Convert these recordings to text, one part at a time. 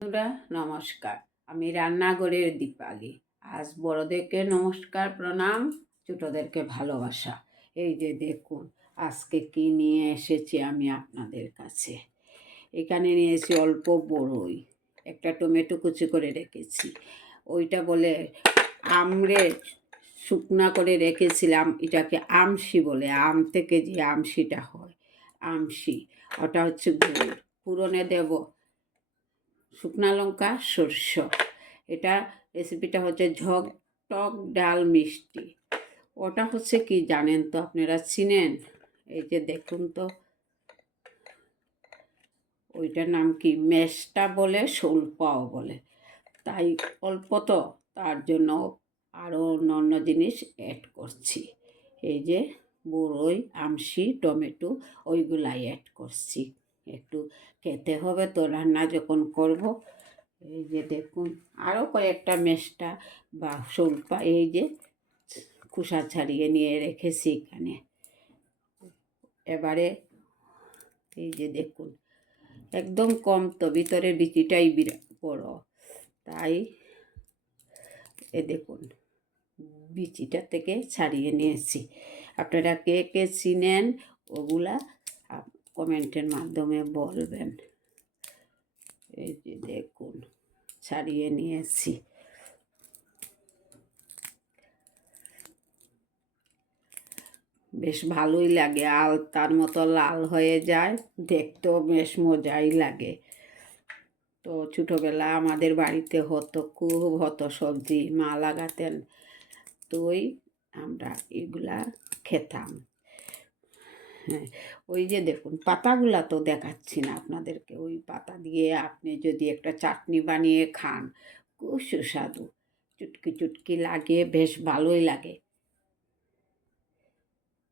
বন্ধুরা, নমস্কার। আমি রান্নাঘরের দীপালি। আজ বড়দেরকে নমস্কার, প্রণাম, ছোটোদেরকে ভালোবাসা। এই যে দেখুন, আজকে কি নিয়ে এসেছি আমি আপনাদের কাছে। এখানে নিয়েছি অল্প বড়ই। একটা টমেটো কুচি করে রেখেছি। ওইটা বলে আমরে শুকনা করে রেখেছিলাম। এটাকে আমশি বলে, আম থেকে যে আমশিটা হয়, আমশি। ওটা হচ্ছে গুড়। পুরনে দেব। শুকনা লঙ্কা, সর্ষ। এটা রেসিপিটা হচ্ছে ঝক, টক ডাল মিষ্টি। ওটা হচ্ছে কি জানেন তো আপনারা চিনেন? এই যে দেখুন তো। ওইটার নাম কি? মেশটা বলে, শোলপাও বলে। তাই অল্প তো, তার জন্য আরও অন্য অন্য জিনিস অ্যাড করছি। এই যে বড়ই আমসি, টমেটো, ওইগুলাই অ্যাড করছি। একটু খেতে হবে তো রান্না যখন করব। এই যে দেখুন আরও কয়েকটা মেশটা বা সল্পা এই যে কুসা ছাড়িয়ে নিয়ে রেখেছি এখানে। এবারে এই যে দেখুন, একদম কম তো, ভিতরে বিচিটাই বিরাট বড়। তাই এ দেখুন, বিচিটা থেকে ছাড়িয়ে নিয়েছি। আপনারা কে কে চিনেন ওগুলা কমেন্টের মাধ্যমে বলবেন। এই যে দেখুন, ছাড়িয়ে নিয়েছি। বেশ ভালোই লাগে আল তার মতো লাল হয়ে যায়, দেখতেও বেশ মজাই লাগে। তো ছোটোবেলা আমাদের বাড়িতে হতো, খুব হতো সবজি, মা লাগাতেন, তোই আমরা এগুলা খেতাম। হ্যাঁ ওই যে দেখুন, পাতাগুলা তো দেখাচ্ছি না আপনাদেরকে। ওই পাতা দিয়ে আপনি যদি একটা চাটনি বানিয়ে খান, খুব সুস্বাদু। চুটকি চুটকি লাগে, বেশ ভালোই লাগে।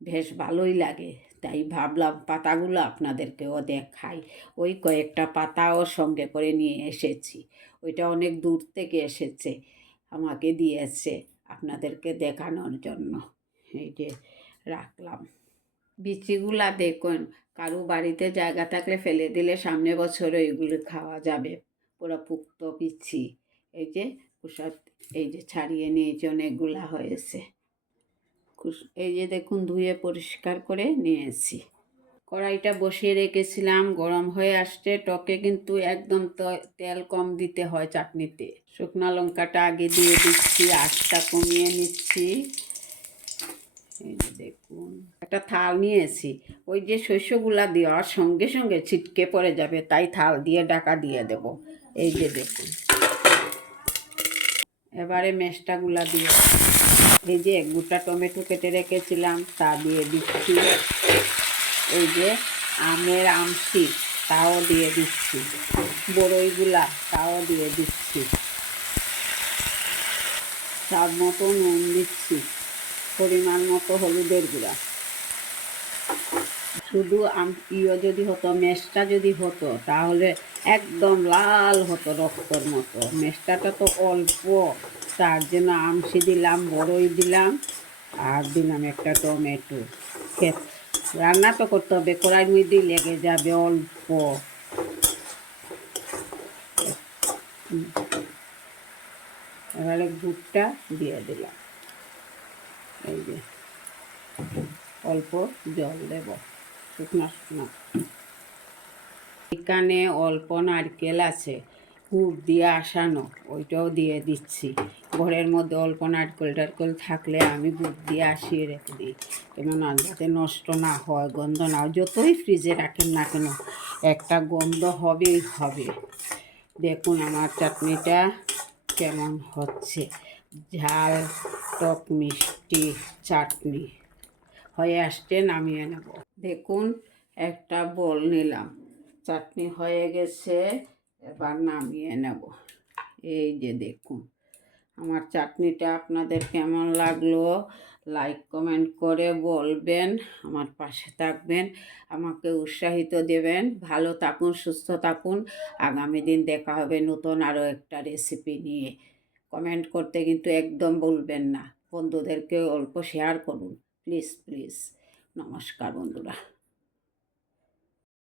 বেশ ভালোই লাগে। তাই ভাবলাম পাতাগুলো আপনাদেরকেও দেখাই। ওই কয়েকটা পাতাও সঙ্গে করে নিয়ে এসেছি। ওইটা অনেক দূর থেকে এসেছে, আমাকে দিয়েছে আপনাদেরকে দেখানোর জন্য। এই যে রাখলাম। বিচিগুলা দেখুন। কারও বাড়িতে জায়গা থাকলে ফেলে দিলে সামনে বছর ওইগুলো খাওয়া যাবে। পুরো পুক্ত বিচি। এই যে কুসার এই যে ছাড়িয়ে নিয়েছে অনেকগুলা হয়েছে। এই যে দেখুন ধুয়ে পরিষ্কার করে নিয়েছি। কড়াইটা বসিয়ে রেখেছিলাম, গরম হয়ে আসছে। টকে কিন্তু একদম তেল কম দিতে হয় চাটনিতে। শুকনা লঙ্কাটা আগে দিয়ে দিচ্ছি, আঁচটা কমিয়ে নিচ্ছি। দেখুন। একটা থাল নিয়েছি। ওই যে শস্যগুলা দেওয়ার সঙ্গে সঙ্গে ছিটকে পড়ে যাবে, তাই থাল দিয়ে ডাকা দিয়ে দেব। এই যে দেখুন। এবারে মেষ্টাগুলা দিয়ে এই যে এক গোটা টমেটো কেটে রেখেছিলাম, তা দিয়ে দিচ্ছি। এই যে আমের আমসি, তাও দিয়ে দিচ্ছি। বড়ইগুলা, তাও দিয়ে দিচ্ছি। স্বাদ মতো নুন দিচ্ছি। পরিমাণ মতো হলুদের গুঁড়া। শুধু আম ইয়ে যদি হতো মেষটা যদি হতো, তাহলে একদম লাল হতো রক্তর মতো। মেষটাটা তো অল্প, তার জন্য আমসি দিলাম, বড়ই দিলাম, আর দিলাম একটা টমেটো। রান্না তো করতে হবে, কড়াই মধ্যেই লেগে যাবে অল্প। এবারে গুড়টা দিয়ে দিলাম। এই যে, অল্প জল দেব, শুকনো শুকনো। এখানে অল্প নারকেল আছে গুড় দিয়ে আসানো, ওইটাও দিয়ে দিচ্ছি। ঘরের মধ্যে অল্প নারকেল টারকেল থাকলে আমি গুড় দিয়ে আসিয়ে রেখে দিই কেননা যাতে নষ্ট না হয়, গন্ধ না হয়। যতই ফ্রিজে রাখেন না কেন, একটা গন্ধ হবেই হবে। দেখুন আমার চাটনিটা কেমন হচ্ছে। ঝাল টক মিষ্টি চাটনি। হয়ে আসছে, নামিয়ে নেব। দেখুন, একটা বল নিলাম। চাটনি হয়ে গেছে, এবার নামিয়ে নেব। এই যে দেখুন, আমার চাটনিটা আপনাদের কেমন লাগল? লাইক, কমেন্ট করে বলবেন, আমার পাশে থাকবেন, আমাকে উৎসাহিত দেবেন। ভালো থাকুন, সুস্থ থাকুন। আগামী দিন দেখা হবে নতুন আরও একটা রেসিপি নিয়ে। কমেন্ট করতে কিন্তু একদম বলবেন না। বন্ধুদেরকে অল্প শেয়ার করুন। প্লিজ প্লিজ নমস্কার বন্ধুরা।